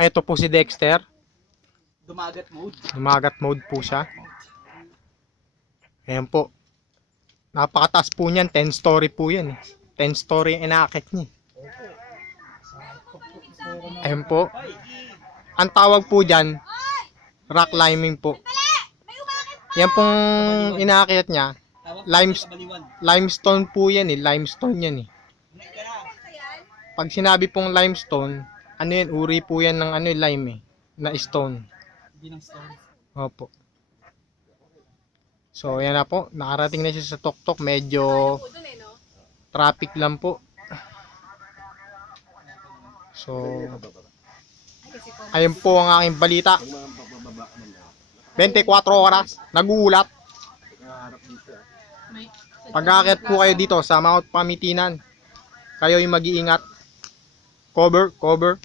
Ito po si Dexter. Dumagat mode. Dumagat mode po siya. Ayan po. Napakataas po niyan. 10 story po yan. 10 story yung inaakit niya. Ayan po. Ang tawag po dyan, rock climbing po. Yan pong inaakit niya. Limestone po yan eh. Limestone yan eh. Pag sinabi pong limestone, ano yan? Uri po yan ng ano, lime eh. Na stone. Hindi ng stone. Opo. So, ayan na po. Nakarating na siya sa tuktok. Medyo traffic lang po. So, ayun po ang aking balita. 24 oras. Nagulat. Pag-aakyat po kayo dito sa Mount Pamitinan, kayo'y mag-iingat. Cover.